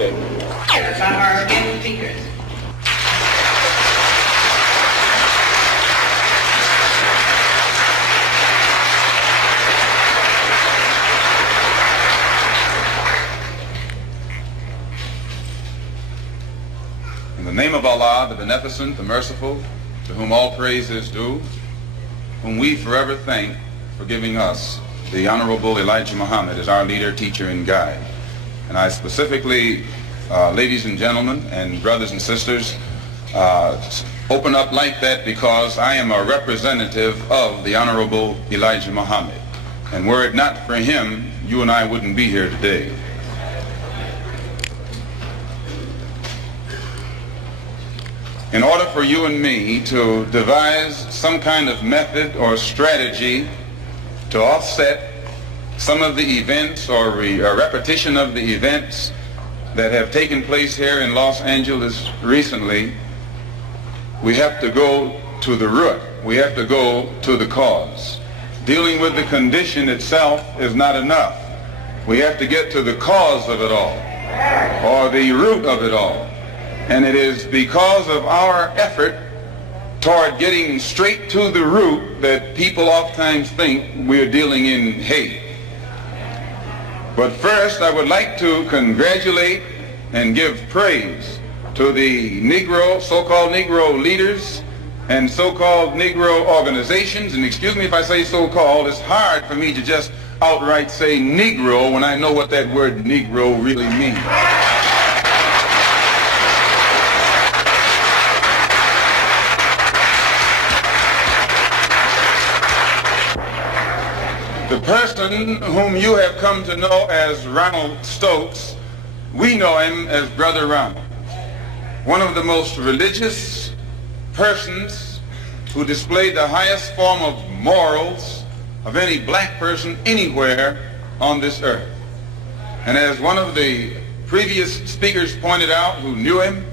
Okay. By our guest speakers. In the name of Allah, the Beneficent, the Merciful, to whom all praise is due, whom we forever thank for giving us the Honorable Elijah Muhammad as our leader, teacher, and guide. And I specifically, ladies and gentlemen, and brothers and sisters, open up like that because I am a representative of the Honorable Elijah Muhammad. And were it not for him, you and I wouldn't be here today. In order for you and me to devise some kind of method or strategy to offset some of the events or repetition of the events that have taken place here in Los Angeles recently, we have to go to the root. We have to go to the cause. Dealing with the condition itself is not enough. We have to get to the cause of it all, or the root of it all. And it is because of our effort toward getting straight to the root that people oftentimes think we're dealing in hate. But first, I would like to congratulate and give praise to the Negro, so-called Negro leaders and so-called Negro organizations. And excuse me if I say so-called, it's hard for me to just outright say Negro when I know what that word Negro really means. The person whom you have come to know as Ronald Stokes, we know him as Brother Ronald. One of the most religious persons who displayed the highest form of morals of any black person anywhere on this earth. And as one of the previous speakers pointed out who knew him,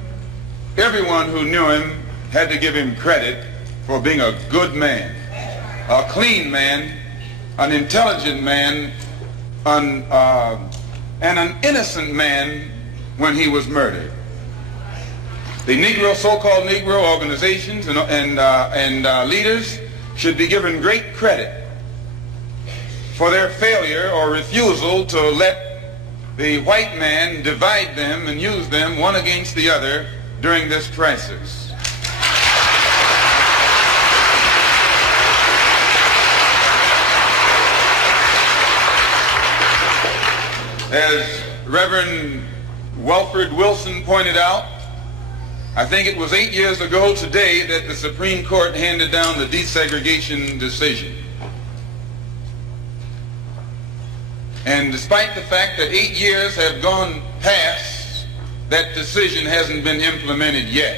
everyone who knew him had to give him credit for being a good man, a clean man, an intelligent man, and an innocent man when he was murdered. The Negro, so-called Negro organizations and leaders should be given great credit for their failure or refusal to let the white man divide them and use them one against the other during this crisis. As Reverend Wilfred Wilson pointed out, I think it was 8 years ago today that the Supreme Court handed down the desegregation decision. And despite the fact that 8 years have gone past, that decision hasn't been implemented yet.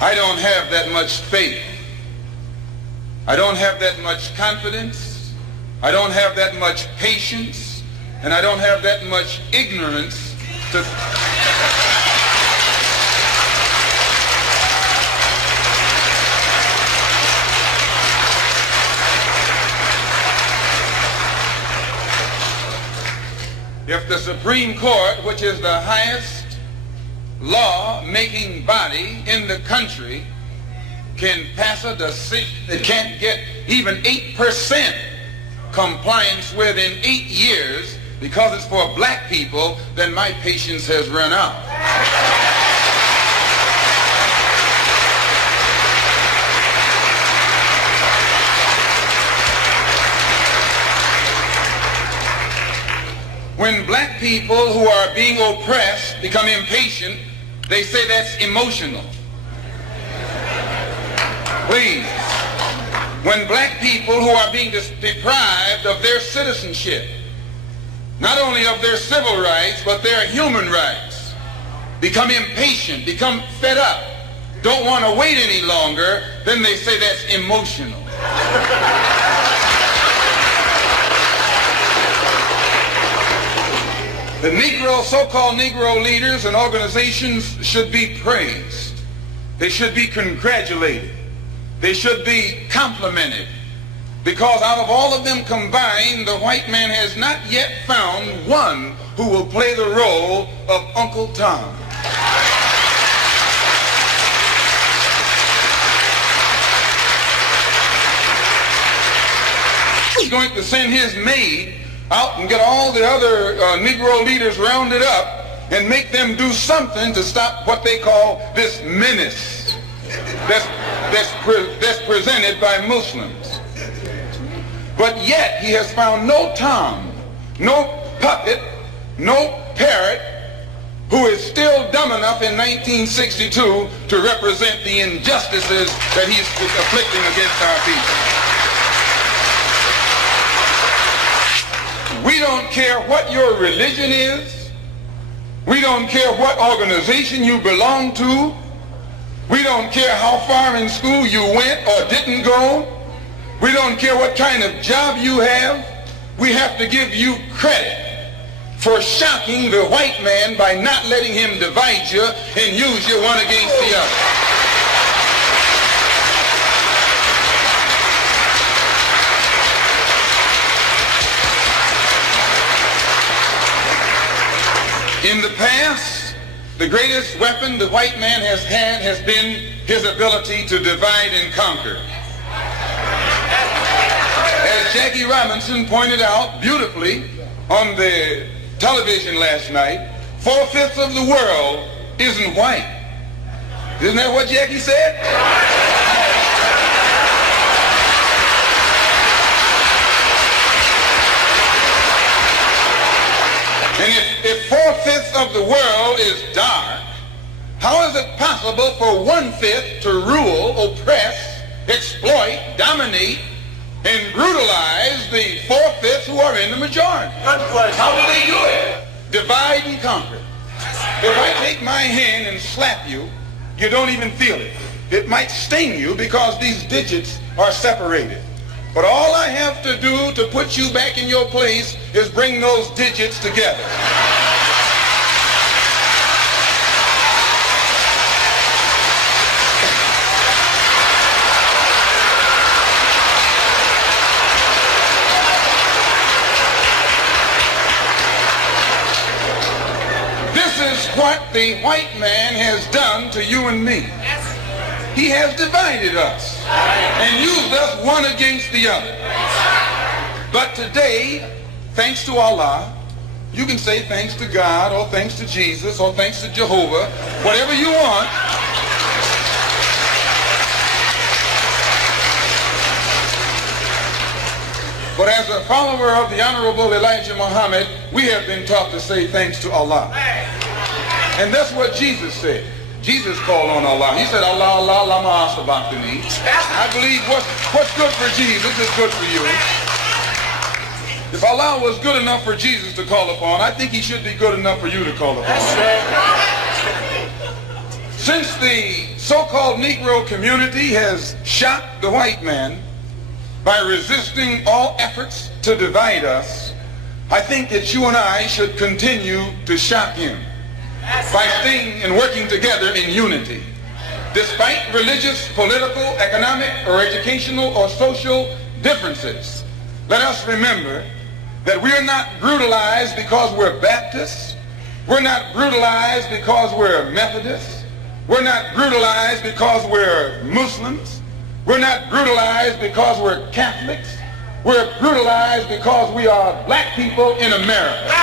I don't have that much faith. I don't have that much confidence, I don't have that much patience, and I don't have that much ignorance to... If the Supreme Court, which is the highest law-making body in the country, can pass a decision that can't get even 8% compliance within 8 years because it's for black people, then my patience has run out. When black people who are being oppressed become impatient, they say that's emotional. Please, when black people who are being deprived of their citizenship, not only of their civil rights, but their human rights, become impatient, become fed up, don't want to wait any longer, then they say that's emotional. The Negro, so-called Negro leaders and organizations should be praised. They should be congratulated. They should be complimented. Because out of all of them combined, the white man has not yet found one who will play the role of Uncle Tom. He's going to send his maid out and get all the other Negro leaders rounded up and make them do something to stop what they call this menace that's presented by Muslims. But yet he has found no Tom, no puppet, no parrot who is still dumb enough in 1962 to represent the injustices that he's afflicting against our people. We don't care what your religion is. We don't care what organization you belong to. We don't care how far in school you went or didn't go. We don't care what kind of job you have. We have to give you credit for shocking the white man by not letting him divide you and use you one against the other. In the past, the greatest weapon the white man has had has been his ability to divide and conquer. As Jackie Robinson pointed out beautifully on the television last night, 4/5 of the world isn't white. Isn't that what Jackie said? And if 4/5 of the world is dark, how is it possible for 1/5 to rule, oppress, exploit, dominate, and brutalize the 4/5 who are in the majority? How do they do it? Divide and conquer. If I take my hand and slap you, you don't even feel it. It might sting you because these digits are separated. But all I have to do to put you back in your place is bring those digits together. This is what the white man has done to you and me. He has divided us and used us one against the other. But today, thanks to Allah, you can say thanks to God or thanks to Jesus or thanks to Jehovah, whatever you want. But as a follower of the Honorable Elijah Muhammad, we have been taught to say thanks to Allah. And that's what Jesus said. Jesus called on Allah. He said, Allah, Allah, lama asabachthani. I believe what's good for Jesus is good for you. If Allah was good enough for Jesus to call upon, I think he should be good enough for you to call upon. Since the so-called Negro community has shocked the white man by resisting all efforts to divide us, I think that you and I should continue to shock him by staying and working together in unity. Despite religious, political, economic, or educational or social differences, let us remember that we are not brutalized because we're Baptists. We're not brutalized because we're Methodists. We're not brutalized because we're Muslims. We're not brutalized because we're Catholics. We're brutalized because we are black people in America.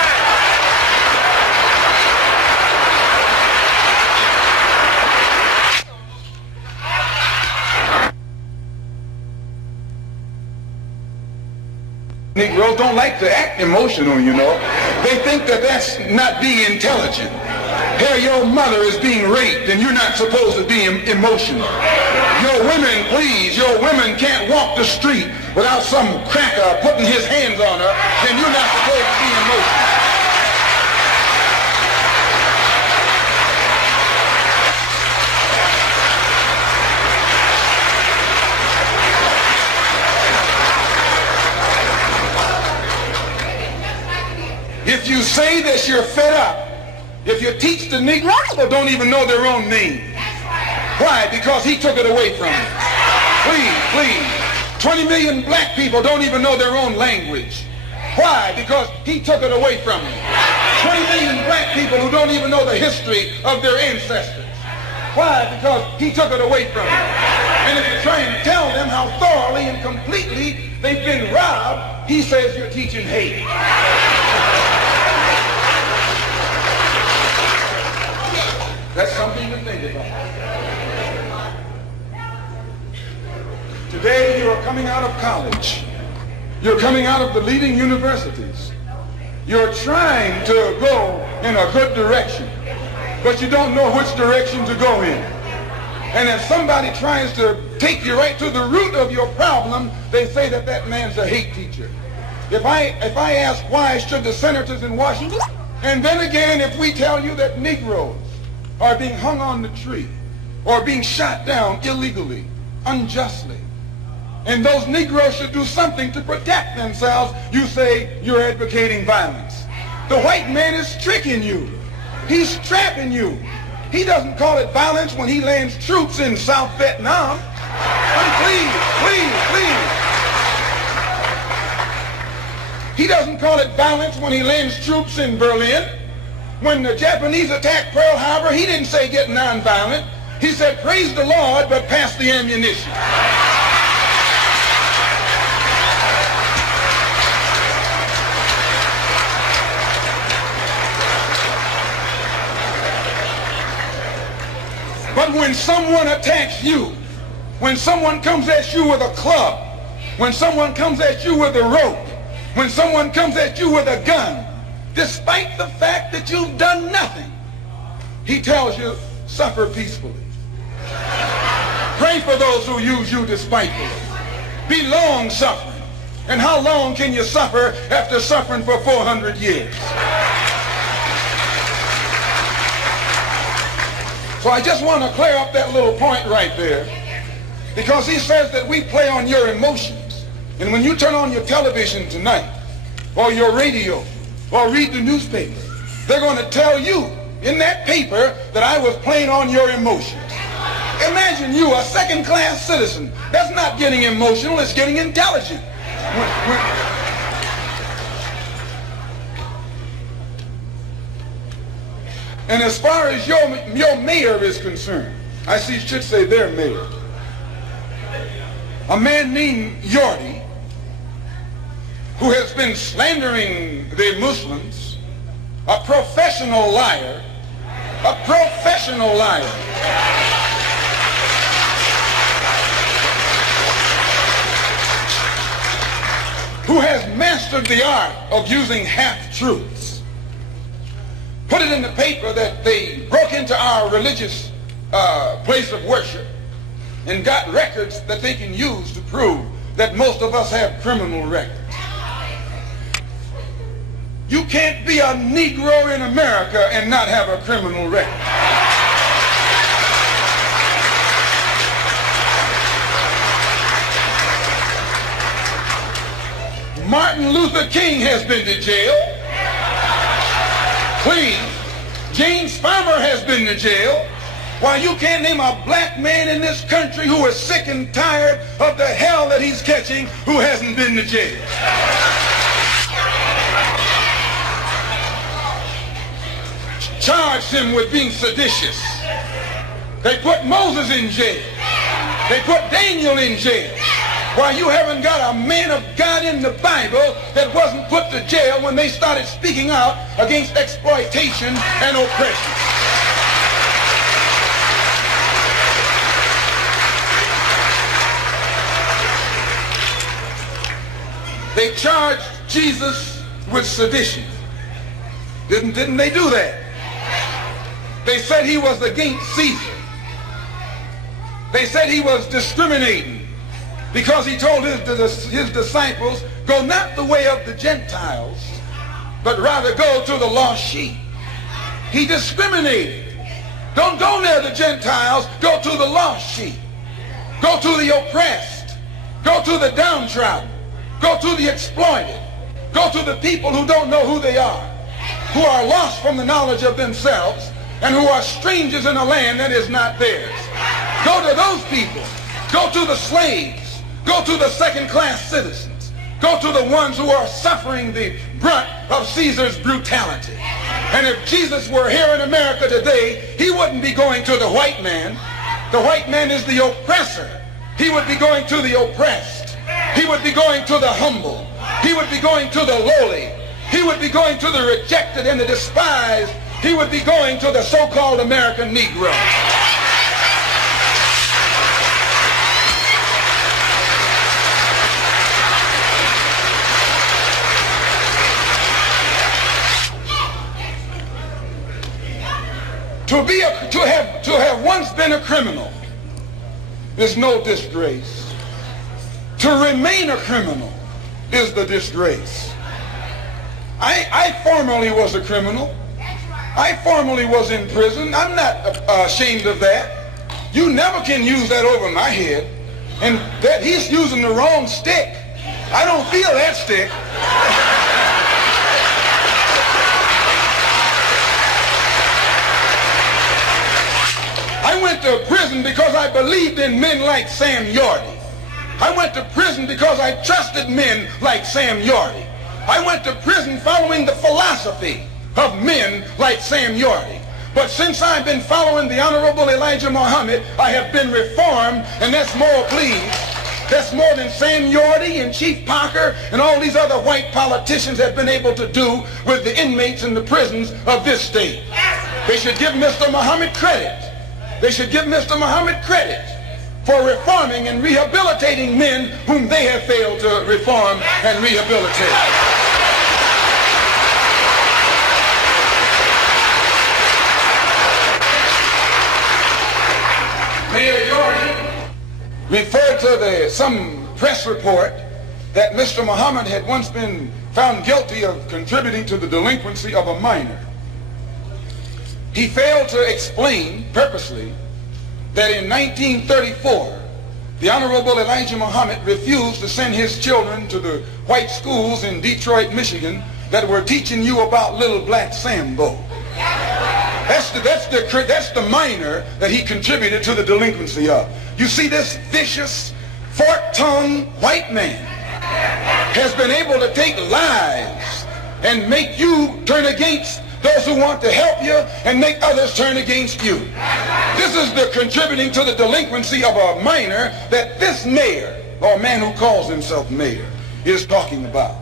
Negroes don't like to act emotional, you know. They think that that's not being intelligent. Here your mother is being raped and you're not supposed to be emotional. Your women, please, your women can't walk the street without some cracker putting his hands on her, then you're not supposed to be emotional. If you say that you're fed up, if you teach the Negroes that don't even know their own name. Why? Because he took it away from them. Please, please. 20 million black people don't even know their own language. Why? Because he took it away from them. 20 million black people who don't even know the history of their ancestors. Why? Because he took it away from them. And if you try and tell them how thoroughly and completely they've been robbed, he says you're teaching hate. That's something to think about. Today you are coming out of college. You're coming out of the leading universities. You're trying to go in a good direction, but you don't know which direction to go in. And if somebody tries to take you right to the root of your problem, they say that that man's a hate teacher. If I ask why should the senators in Washington, and then again if we tell you that Negroes are being hung on the tree or being shot down illegally, unjustly, and those Negroes should do something to protect themselves, you say you're advocating violence. The white man is tricking you. He's trapping you. He doesn't call it violence when he lands troops in South Vietnam. Please, please, please. He doesn't call it violence when he lands troops in Berlin. When the Japanese attacked Pearl Harbor, he didn't say get nonviolent. He said praise the Lord, but pass the ammunition. But when someone attacks you, when someone comes at you with a club, when someone comes at you with a rope, when someone comes at you with a gun, despite the fact that you've done nothing, he tells you, suffer peacefully. Pray for those who use you despitefully. Be long-suffering. And how long can you suffer after suffering for 400 years? So I just want to clear up that little point right there, because he says that we play on your emotions. And when you turn on your television tonight, or your radio, or read the newspaper, they're going to tell you in that paper that I was playing on your emotions. Imagine you, a second-class citizen. That's not getting emotional, it's getting intelligent. And as far as your mayor is concerned, I see should say their mayor, a man named Yorty, who has been slandering the Muslims, a professional liar, who has mastered the art of using half-truths. Put it in the paper that they broke into our religious place of worship and got records that they can use to prove that most of us have criminal records. You can't be a Negro in America and not have a criminal record. Martin Luther King has been to jail. Please. James Farmer has been to jail. Why, you can't name a black man in this country who is sick and tired of the hell that he's catching who hasn't been to jail. Charged him with being seditious. They put Moses in jail. They put Daniel in jail. Why, you haven't got a man of God in the Bible that wasn't put to jail when they started speaking out against exploitation and oppression. They charged Jesus with sedition. Didn't they do that? They said he was against Caesar. They said he was discriminating because he told his disciples, go not the way of the Gentiles, but rather go to the lost sheep. He discriminated. Don't go near the Gentiles, go to the lost sheep. Go to the oppressed. Go to the downtrodden. Go to the exploited. Go to the people who don't know who they are, who are lost from the knowledge of themselves, and who are strangers in a land that is not theirs. Go to those people. Go to the slaves. Go to the second-class citizens. Go to the ones who are suffering the brunt of Caesar's brutality. And if Jesus were here in America today, he wouldn't be going to the white man. The white man is the oppressor. He would be going to the oppressed. He would be going to the humble. He would be going to the lowly. He would be going to the rejected and the despised. He would be going to the so-called American Negro. To have once been a criminal is no disgrace. To remain a criminal is the disgrace. I formerly was a criminal. I formerly was in prison. I'm not ashamed of that. You never can use that over my head. And that he's using the wrong stick. I don't feel that stick. I went to prison because I believed in men like Sam Yorty. I went to prison because I trusted men like Sam Yorty. I went to prison following the philosophy of men like Sam Yorty. But since I've been following the Honorable Elijah Muhammad, I have been reformed, and that's more, please. That's more than Sam Yorty and Chief Parker and all these other white politicians have been able to do with the inmates in the prisons of this state. They should give Mr. Muhammad credit. They should give Mr. Muhammad credit for reforming and rehabilitating men whom they have failed to reform and rehabilitate. Mayor Yorty referred to some press report that Mr. Muhammad had once been found guilty of contributing to the delinquency of a minor. He failed to explain purposely that in 1934, the Honorable Elijah Muhammad refused to send his children to the white schools in Detroit, Michigan that were teaching you about little black Sambo. That's the minor that he contributed to the delinquency of. You see, this vicious, fork-tongued white man has been able to take lives and make you turn against those who want to help you and make others turn against you. This is the contributing to the delinquency of a minor that this mayor, or man who calls himself mayor, is talking about.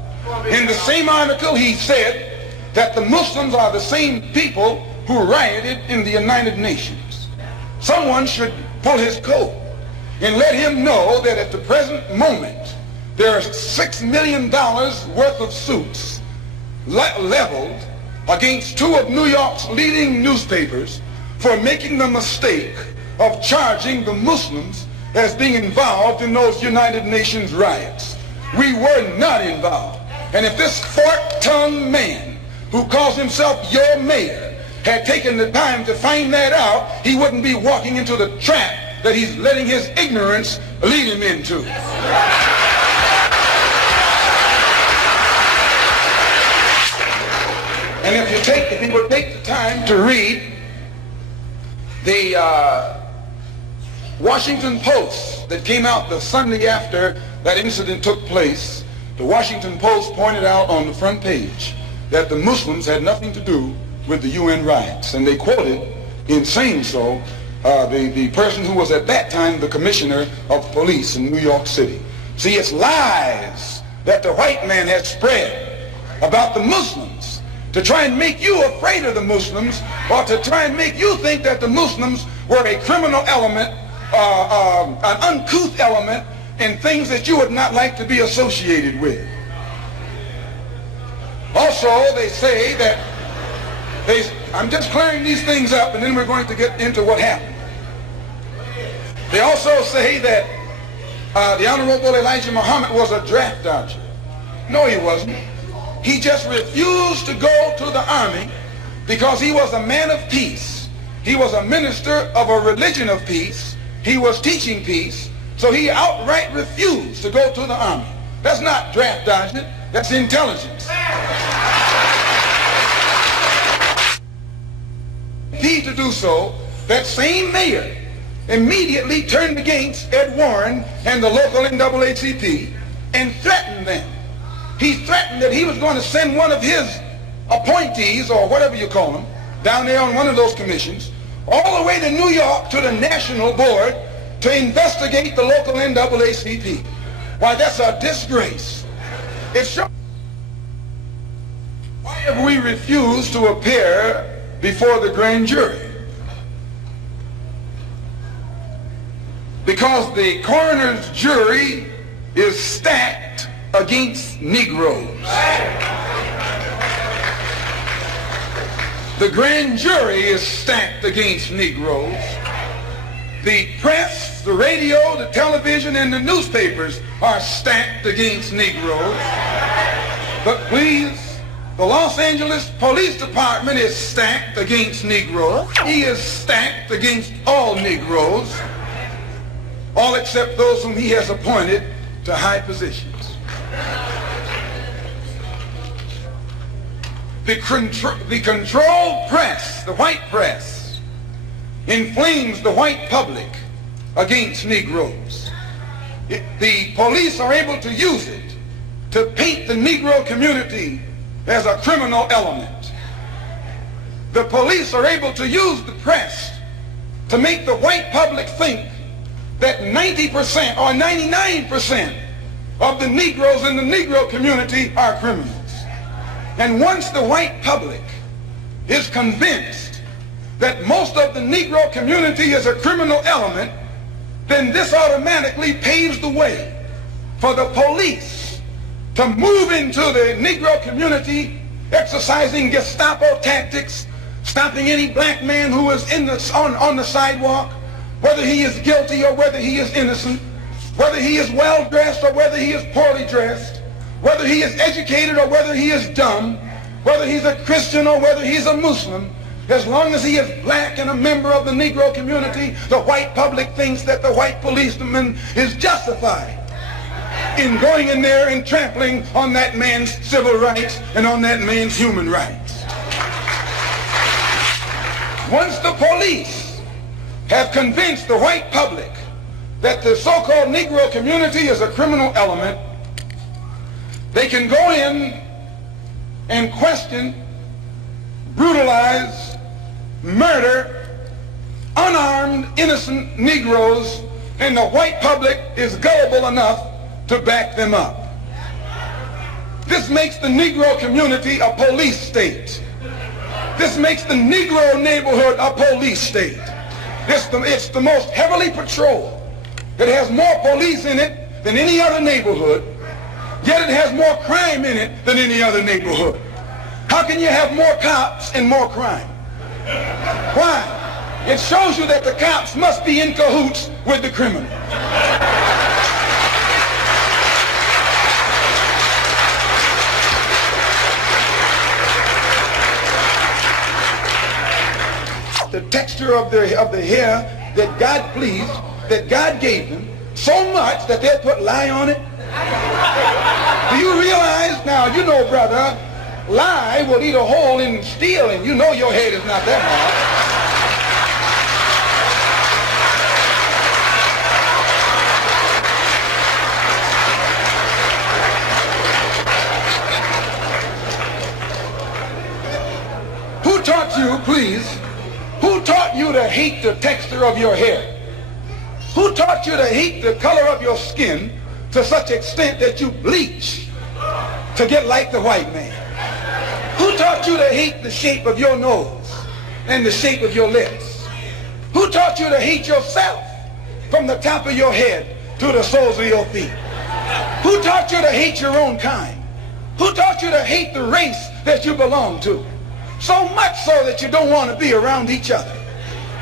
In the same article, he said that the Muslims are the same people who rioted in the United Nations. Someone should pull his coat and let him know that at the present moment, there are $6 million worth of suits leveled against two of New York's leading newspapers for making the mistake of charging the Muslims as being involved in those United Nations riots. We were not involved. And if this fork-tongued man who calls himself your mayor had taken the time to find that out, he wouldn't be walking into the trap that he's letting his ignorance lead him into. And if you would take the time to read the Washington Post that came out the Sunday after that incident took place, the Washington Post pointed out on the front page that the Muslims had nothing to do with the UN riots. And they quoted, in saying so, the person who was at that time the commissioner of police in New York City. See, it's lies that the white man has spread about the Muslims to try and make you afraid of the Muslims, or to try and make you think that the Muslims were a criminal element, an uncouth element, and things that you would not like to be associated with. Also, they say that, I'm just clearing these things up and then we're going to get into what happened. They also say that the Honorable Elijah Muhammad was a draft dodger. No, he wasn't. He just refused to go to the army because he was a man of peace. He was a minister of a religion of peace. He was teaching peace. So he outright refused to go to the army. That's not draft dodging, that's intelligence. He to do so, that same mayor immediately turned against Ed Warren and the local NAACP and threatened them. He threatened that he was going to send one of his appointees, or whatever you call them, down there on one of those commissions, all the way to New York to the national board to investigate the local NAACP. Why, that's a disgrace. It shows. Why have we refused to appear before the grand jury? Because the coroner's jury is stacked against Negroes. The grand jury is stacked against Negroes. The press, the radio, the television, and the newspapers are stacked against Negroes. But please, the Los Angeles Police Department is stacked against Negroes. He is stacked against all Negroes, all except those whom he has appointed to high positions. The controlled press, the white press, inflames the white public against Negroes. The police are able to use it to paint the Negro community as a criminal element. The police are able to use the press to make the white public think that 90% or 99% of the Negroes in the Negro community are criminals. And once the white public is convinced that most of the Negro community is a criminal element, then this automatically paves the way for the police to move into the Negro community, exercising Gestapo tactics, stopping any black man who is on the sidewalk, whether he is guilty or whether he is innocent, whether he is well dressed or whether he is poorly dressed, whether he is educated or whether he is dumb, whether he's a Christian or whether he's a Muslim. As long as he is black and a member of the Negro community, the white public thinks that the white policeman is justified in going in there and trampling on that man's civil rights and on that man's human rights. Once the police have convinced the white public that the so-called Negro community is a criminal element, they can go in and question, brutalize, murder unarmed, innocent Negroes, and the white public is gullible enough to back them up. This makes the Negro community a police state. This makes the Negro neighborhood a police state. It's the most heavily patrolled. It has more police in it than any other neighborhood, yet it has more crime in it than any other neighborhood. How can you have more cops and more crime? Why? It shows you that the cops must be in cahoots with the criminal. The texture of the hair that God pleased, that God gave them, so much that they'll put lye on it. Do you realize? Now, you know, brother, lye will eat a hole in steel, and you know your head is not that hard. Who taught you, please, who taught you to hate the texture of your hair? Who taught you to hate the color of your skin to such extent that you bleach to get like the white man? Who taught you to hate the shape of your nose and the shape of your lips? Who taught you to hate yourself from the top of your head to the soles of your feet? Who taught you to hate your own kind? Who taught you to hate the race that you belong to? So much so that you don't want to be around each other.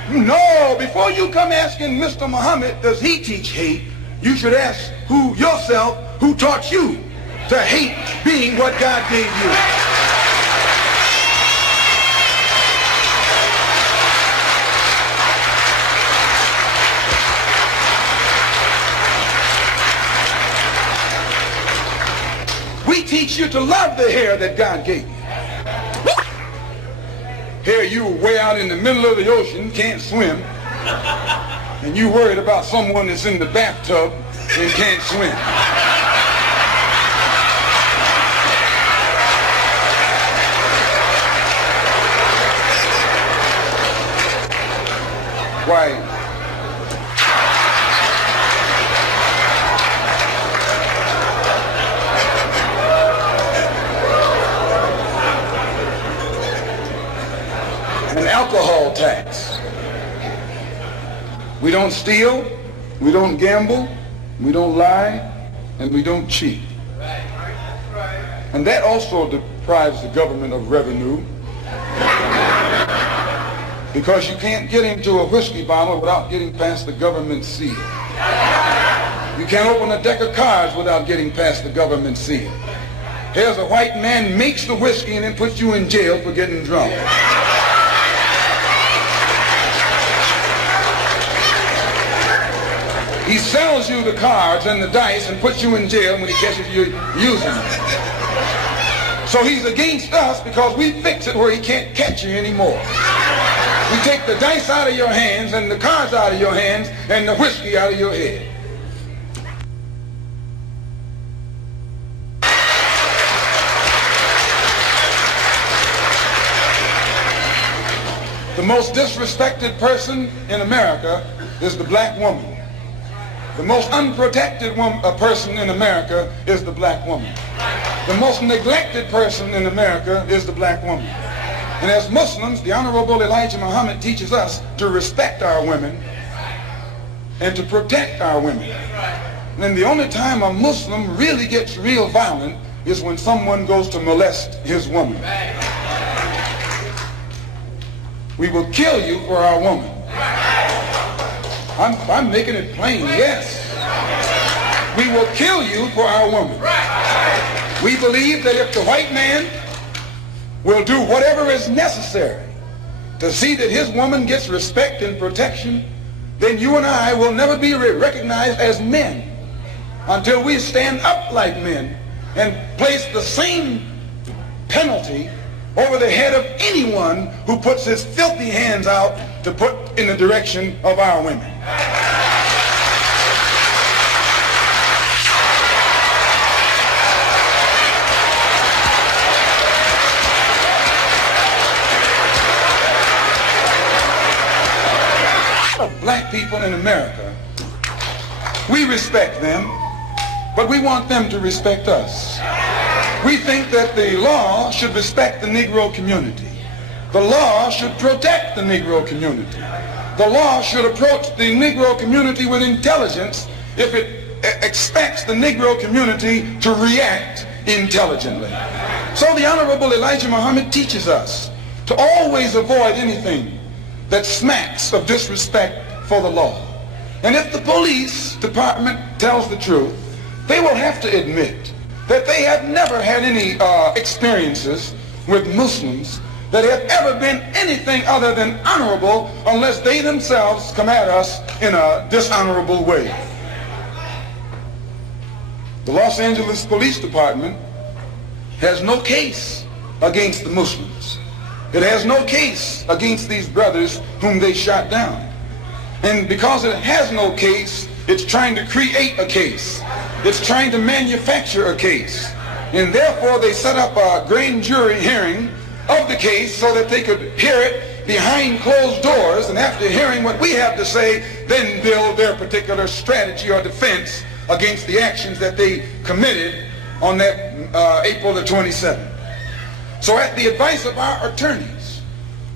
No, before you come asking Mr. Muhammad, does he teach hate, you should ask yourself, who taught you to hate being what God gave you? We teach you to love the hair that God gave you. Here you way out in the middle of the ocean, can't swim. and you worried about someone that's in the bathtub and can't swim. Why? An alcohol tax. We don't steal, we don't gamble, we don't lie, and we don't cheat. And that also deprives the government of revenue, because you can't get into a whiskey bottle without getting past the government seal. You can't open a deck of cards without getting past the government seal. Here's a white man makes the whiskey and then puts you in jail for getting drunk. He sells you the cards and the dice and puts you in jail when he catches you using them. So he's against us because we fix it where he can't catch you anymore. We take the dice out of your hands and the cards out of your hands and the whiskey out of your head. The most disrespected person in America is the black woman. The most unprotected person in America is the black woman. The most neglected person in America is the black woman. And as Muslims, the Honorable Elijah Muhammad teaches us to respect our women and to protect our women. And the only time a Muslim really gets real violent is when someone goes to molest his woman. We will kill you for our woman. I'm making it plain, yes. We will kill you for our woman. We believe that if the white man will do whatever is necessary to see that his woman gets respect and protection, then you and I will never be recognized as men until we stand up like men and place the same penalty over the head of anyone who puts his filthy hands out to put in the direction of our women. Black people in America, we respect them, but we want them to respect us. We think that the law should respect the Negro community. The law should protect the Negro community. The law should approach the Negro community with intelligence if it expects the Negro community to react intelligently. So the Honorable Elijah Muhammad teaches us to always avoid anything that smacks of disrespect for the law. And if the police department tells the truth, they will have to admit that they have never had any experiences with Muslims that have ever been anything other than honorable unless they themselves come at us in a dishonorable way. The Los Angeles Police Department has no case against the Muslims. It has no case against these brothers whom they shot down. And because it has no case, it's trying to create a case. It's trying to manufacture a case. And therefore they set up a grand jury hearing of the case so that they could hear it behind closed doors, and after hearing what we have to say, then build their particular strategy or defense against the actions that they committed on that April the 27th. So at the advice of our attorneys,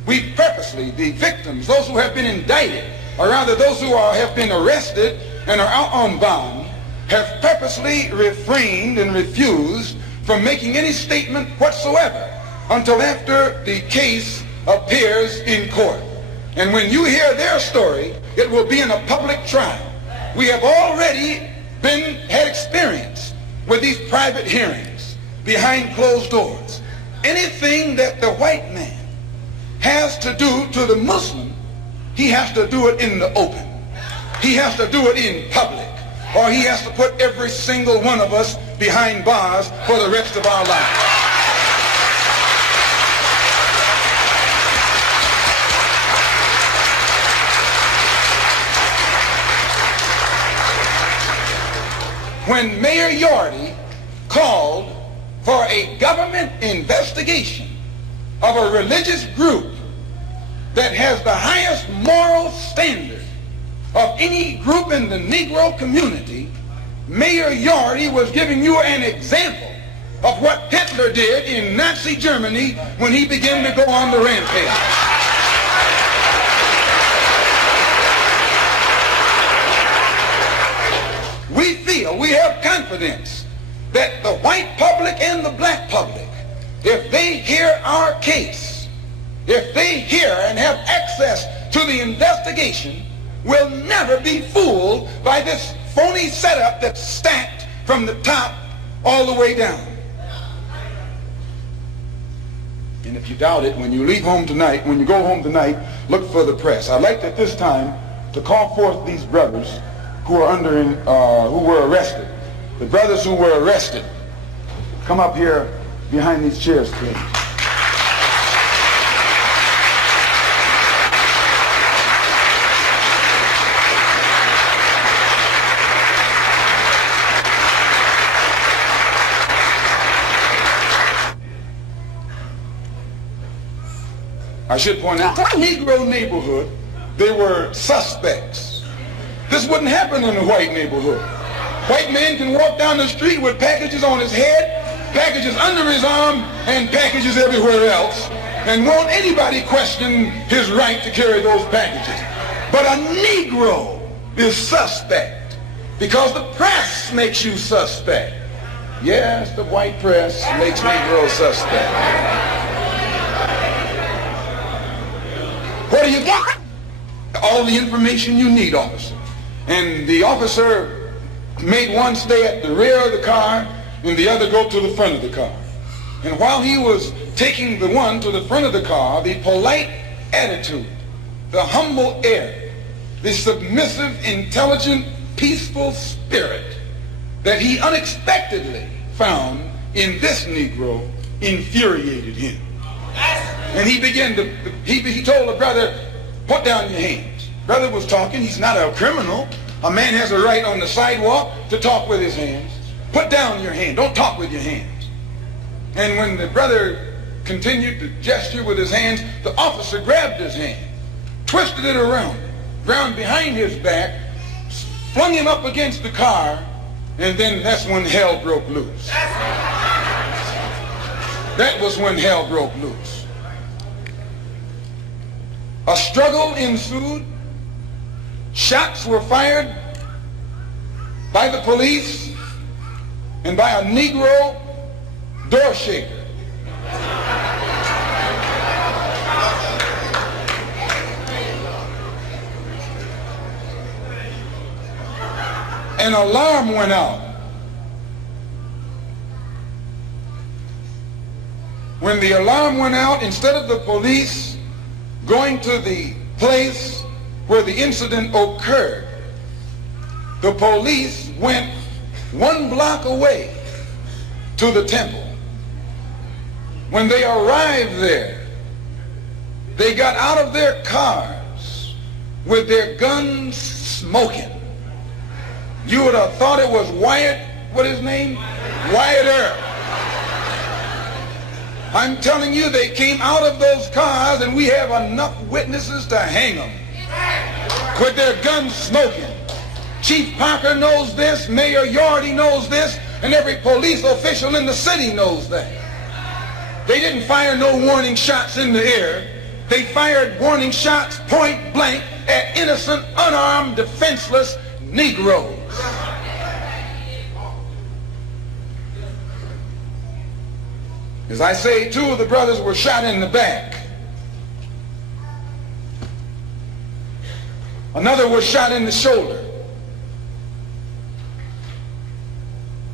we purposely, the victims, those who have been indicted, or rather those who have been arrested and are out on bond, have purposely refrained and refused from making any statement whatsoever until after the case appears in court. And when you hear their story, it will be in a public trial. We have already had experience with these private hearings behind closed doors. Anything that the white man has to do to the Muslim, he has to do it in the open. He has to do it in public, or he has to put every single one of us behind bars for the rest of our lives. when Mayor Yorty called for a government investigation of a religious group that has the highest moral standard of any group in the Negro community, Mayor Yorty was giving you an example of what Hitler did in Nazi Germany when he began to go on the rampage. We have confidence that the white public and the black public, if they hear our case, if they hear and have access to the investigation, will never be fooled by this phony setup that's stacked from the top all the way down. And if you doubt it, when you leave home tonight, when you go home tonight, look for the press. I'd like at this time to call forth these brothers who were arrested. The brothers who were arrested, come up here behind these chairs, please. I should point out, in the Negro neighborhood, they were suspects. This wouldn't happen in a white neighborhood. White man can walk down the street with packages on his head, packages under his arm, and packages everywhere else, and won't anybody question his right to carry those packages. But a Negro is suspect because the press makes you suspect. Yes, the white press makes Negroes suspect. What do you got? All the information you need, officer. And the officer made one stay at the rear of the car and the other go to the front of the car. And while he was taking the one to the front of the car, the polite attitude, the humble air, the submissive, intelligent, peaceful spirit that he unexpectedly found in this Negro infuriated him. And he began to, he told the brother, put down your hands. Brother was talking, he's not a criminal. A man has a right on the sidewalk to talk with his hands. Put down your hand, don't talk with your hands. And when the brother continued to gesture with his hands, the officer grabbed his hand, twisted it around behind his back, flung him up against the car, and then that's when hell broke loose. That was when hell broke loose. A struggle ensued. Shots were fired by the police and by a Negro door shaker. An alarm went out. When the alarm went out, instead of the police going to the place where the incident occurred, the police went 1 block away to the temple. When they arrived there, they got out of their cars with their guns smoking. You would have thought it was Wyatt, what his name? Wyatt Earp. I'm telling you, they came out of those cars and we have enough witnesses to hang them with their guns smoking. Chief Parker knows this, Mayor Yorty knows this, and every police official in the city knows that. They didn't fire no warning shots in the air. They fired warning shots point blank at innocent, unarmed, defenseless Negroes. As I say, 2 of the brothers were shot in the back. Another was shot in the shoulder.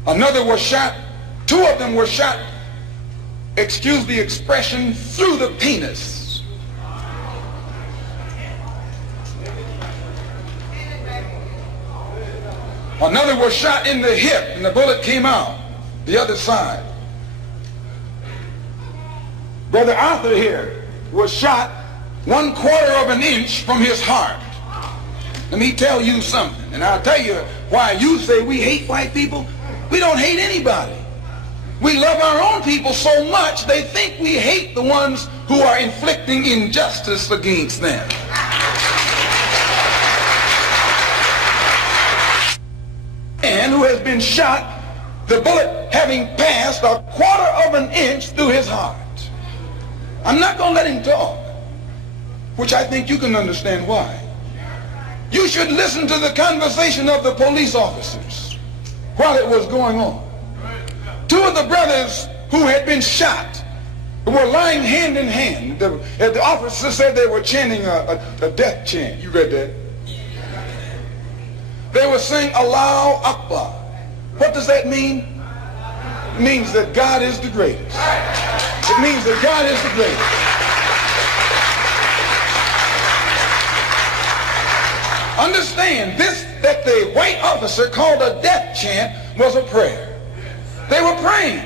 Another was shot, 2 of them were shot, excuse the expression, through the penis. Another was shot in the hip and the bullet came out the other side. Brother Arthur here was shot 1/4 of an inch from his heart. Let me tell you something, and I'll tell you Why you say we hate white people? We don't hate anybody. We love our own people so much they think we hate the ones who are inflicting injustice against them. And who has been shot, the bullet having passed a quarter of an inch through his heart. I'm not going to let him talk, which I think you can understand why. You should listen to the conversation of the police officers while it was going on. Two of the brothers who had been shot were lying hand in hand. The officer said they were chanting a death chant. You read that? They were saying, Allahu Akbar. What does that mean? It means that God is the greatest. It means that God is the greatest. Understand, this that the white officer called a death chant was a prayer. They were praying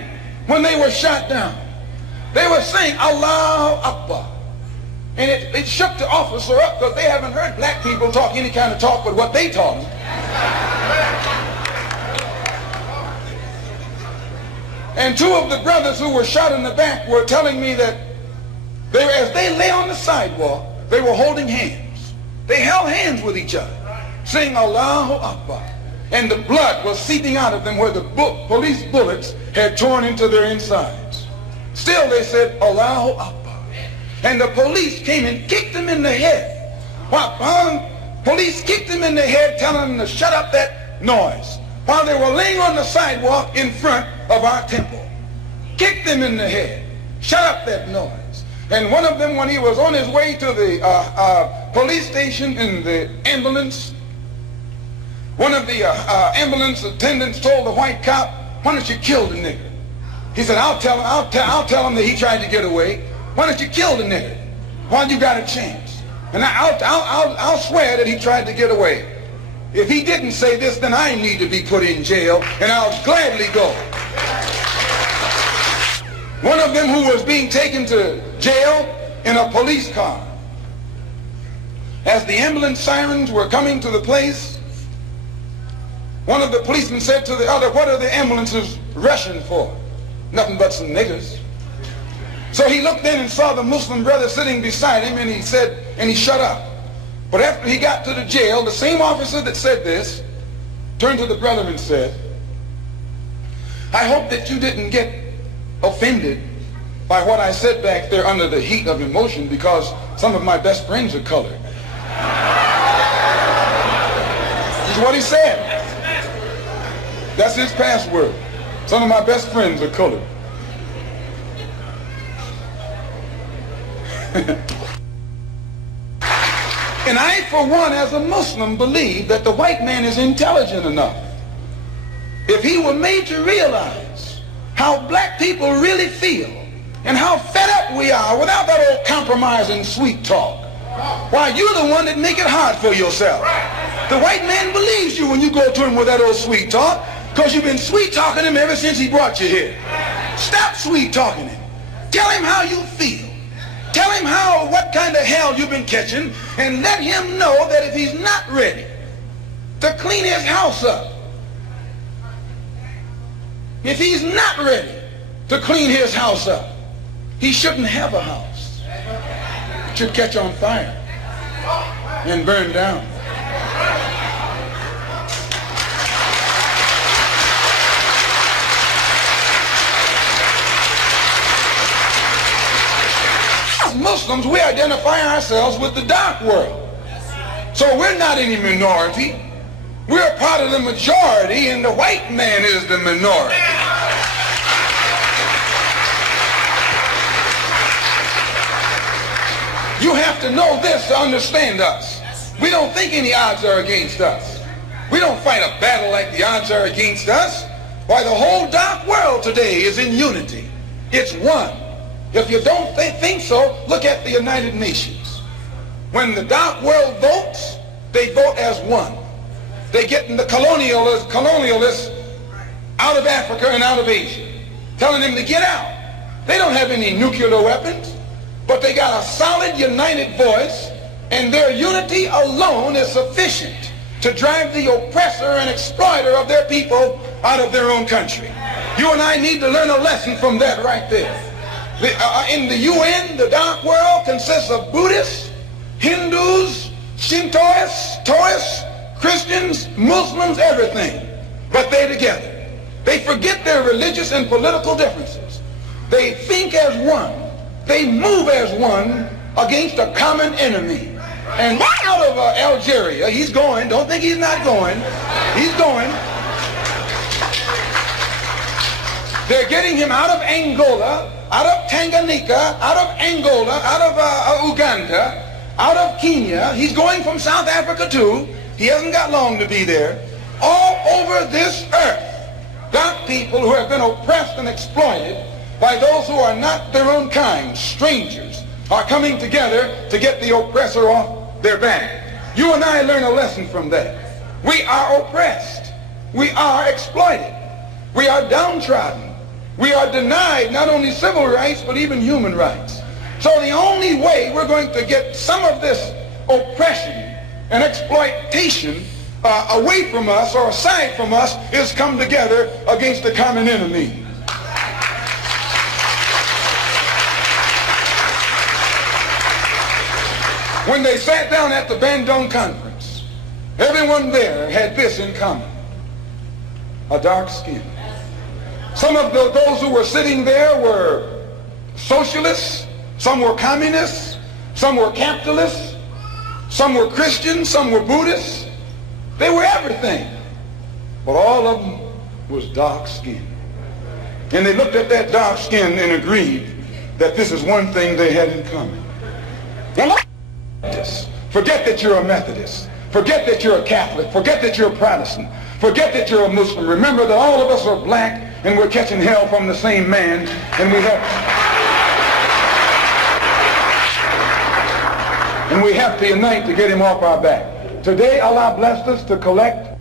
when they were shot down. They were saying, Allahu Akbar. And it shook the officer up because they haven't heard black people talk any kind of talk but what they taught them. And two of the brothers who were shot in the back were telling me that as they lay on the sidewalk, they were holding hands. They held hands with each other, saying Allahu Akbar. And the blood was seeping out of them where the police bullets had torn into their insides. Still they said Allahu Akbar. And the police came and kicked them in the head. Police kicked them in the head, telling them to shut up that noise, while they were laying on the sidewalk in front of our temple. Kicked them in the head. Shut up that noise. And one of them, when he was on his way to the police station in the ambulance, one of the ambulance attendants told the white cop, why don't you kill the nigger? He said, I'll tell him that he tried to get away. Why don't you kill the nigger while you got a chance? And I'll swear that he tried to get away. If he didn't say this, then I need to be put in jail, and I'll gladly go. One of them who was being taken to jail in a police car. As the ambulance sirens were coming to the place, one of the policemen said to the other, what are the ambulances rushing for? Nothing but some niggers. So he looked in and saw the Muslim brother sitting beside him, and he said, and he shut up. But after he got to the jail, the same officer that said this turned to the brother and said, I hope that you didn't get offended by what I said back there under the heat of emotion, because some of my best friends are colored. This is what he said. That's his password. Some of my best friends are colored. And I, for one, as a Muslim, believe that the white man is intelligent enough. If he were made to realize how black people really feel and how fed up we are without that old compromise and sweet talk, why, you're the one that make it hard for yourself. The white man believes you when you go to him with that old sweet talk, because you've been sweet talking him ever since he brought you here. Stop sweet talking him. Tell him how you feel. Tell him what kind of hell you've been catching, and let him know that if he's not ready to clean his house up, if he's not ready to clean his house up, he shouldn't have a house. It should catch on fire and burn down. Muslims, we identify ourselves with the dark world. So we're not any minority. We're a part of the majority, and the white man is the minority. You have to know this to understand us. We don't think any odds are against us. We don't fight a battle like the odds are against us. Why, the whole dark world today is in unity. It's one. If you don't think so, look at the United Nations. When the dark world votes, they vote as one. They get the colonialists out of Africa and out of Asia, telling them to get out. They don't have any nuclear weapons, but they got a solid united voice, and their unity alone is sufficient to drive the oppressor and exploiter of their people out of their own country. You and I need to learn a lesson from that right there. In the UN, the dark world consists of Buddhists, Hindus, Shintoists, Taoists, Christians, Muslims, everything. But they're together. They forget their religious and political differences. They think as one. They move as one against a common enemy. And out of Algeria, he's going. Don't think he's not going. He's going. They're getting him out of Angola, out of Tanganyika, out of Angola, out of Uganda, out of Kenya. He's going from South Africa too. He hasn't got long to be there. All over this earth, dark people who have been oppressed and exploited by those who are not their own kind, strangers, are coming together to get the oppressor off their back. You and I learn a lesson from that. We are oppressed. We are exploited. We are downtrodden. We are denied not only civil rights, but even human rights. So the only way we're going to get some of this oppression and exploitation away from us or aside from us is come together against the common enemy. When they sat down at the Bandung conference, everyone there had this in common: a dark skin. Some of those who were sitting there were socialists, some were communists, some were capitalists, some were Christians, some were Buddhists. They were everything. But all of them was dark skin. And they looked at that dark skin and agreed that this is one thing they had in common. Well, forget that you're a Methodist. Forget that you're a Catholic. Forget that you're a Protestant. Forget that you're a Muslim. Remember that all of us are black and we're catching hell from the same man, and we have to unite to get him off our back. Today, Allah blessed us to collect